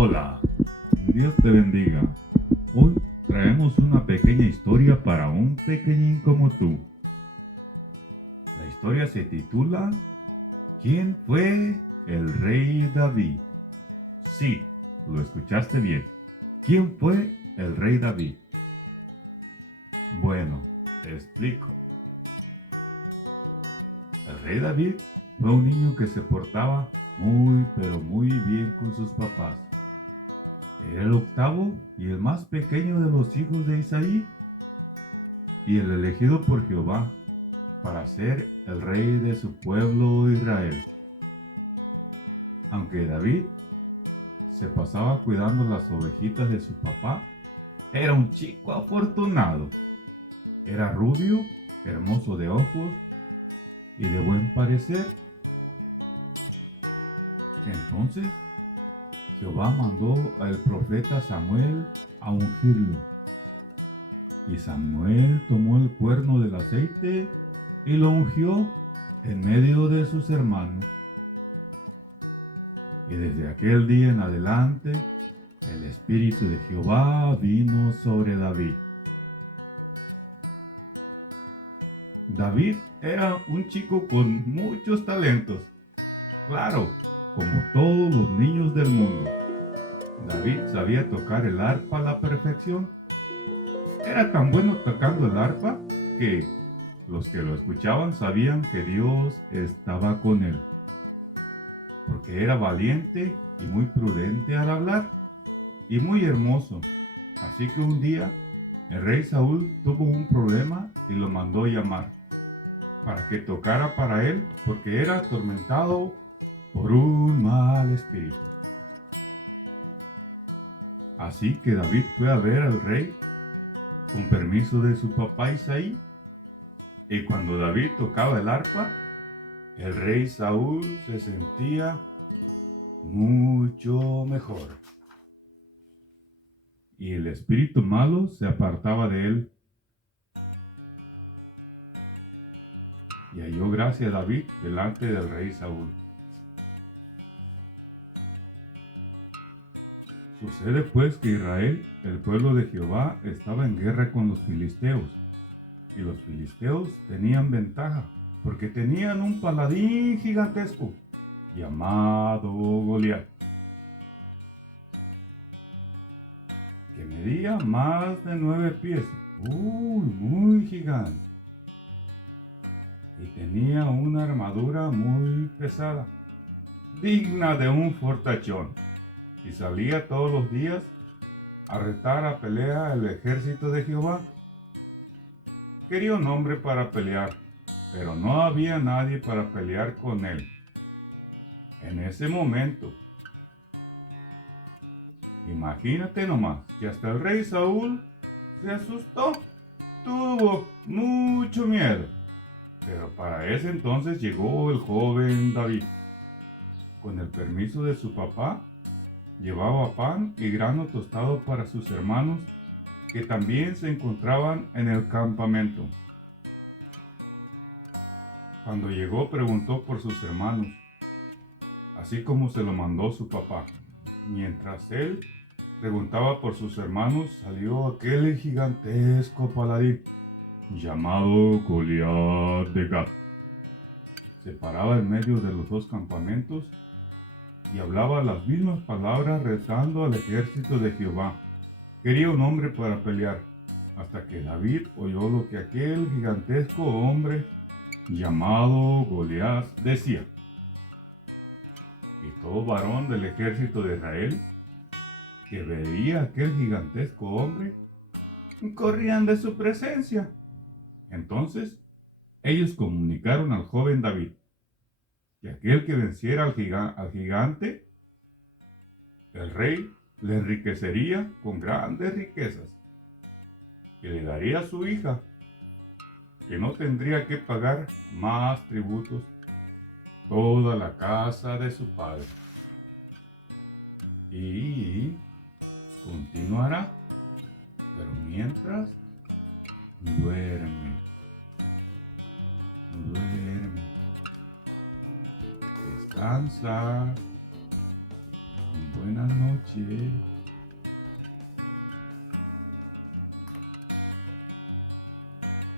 Hola, Dios te bendiga. Hoy traemos una pequeña historia para un pequeñín como tú. La historia se titula ¿Quién fue el rey David? Sí, lo escuchaste bien. ¿Quién fue el rey David? Bueno, te explico. El rey David fue un niño que se portaba muy pero muy bien con sus papás. Era el octavo y el más pequeño de los hijos de Isaí y el elegido por Jehová para ser el rey de su pueblo Israel. Aunque David se pasaba cuidando las ovejitas de su papá, era un chico afortunado. Era rubio, hermoso de ojos y de buen parecer. Entonces Jehová mandó al profeta Samuel a ungirlo. Y Samuel tomó el cuerno del aceite y lo ungió en medio de sus hermanos. Y desde aquel día en adelante, el Espíritu de Jehová vino sobre David. David era un chico con muchos talentos. Claro, como todos los niños del mundo. David sabía tocar el arpa a la perfección. Era tan bueno tocando el arpa que los que lo escuchaban sabían que Dios estaba con él, porque era valiente y muy prudente al hablar y muy hermoso. Así que un día el rey Saúl tuvo un problema y lo mandó llamar para que tocara para él, porque era atormentado por un mal espíritu. Así que David fue a ver al rey con permiso de su papá Isaí, y cuando David tocaba el arpa, el rey Saúl se sentía mucho mejor y el espíritu malo se apartaba de él. Y halló gracia a David delante del rey Saúl. Sucede pues que Israel, el pueblo de Jehová, estaba en guerra con los filisteos. Y los filisteos tenían ventaja, porque tenían un paladín gigantesco, llamado Goliat, que medía más de 9 pies, muy gigante, y tenía una armadura muy pesada, digna de un fortachón, y salía todos los días a retar a pelea el ejército de Jehová. Quería un hombre para pelear, pero no había nadie para pelear con él. En ese momento, imagínate nomás que hasta el rey Saúl se asustó, tuvo mucho miedo. Pero para ese entonces llegó el joven David. Con el permiso de su papá, llevaba pan y grano tostado para sus hermanos que también se encontraban en el campamento. Cuando llegó preguntó por sus hermanos, así como se lo mandó su papá. Mientras él preguntaba por sus hermanos, salió aquel gigantesco paladín llamado Goliat de Gat. Se paraba en medio de los dos campamentos y hablaba las mismas palabras retando al ejército de Jehová. Quería un hombre para pelear, hasta que David oyó lo que aquel gigantesco hombre llamado Goliat decía. Y todo varón del ejército de Israel que veía aquel gigantesco hombre corrían de su presencia. Entonces ellos comunicaron al joven David que aquel que venciera al gigante, el rey le enriquecería con grandes riquezas y le daría a su hija, que no tendría que pagar más tributos toda la casa de su padre. Y continuará, pero mientras duerme, descansa, buenas Buenas noches.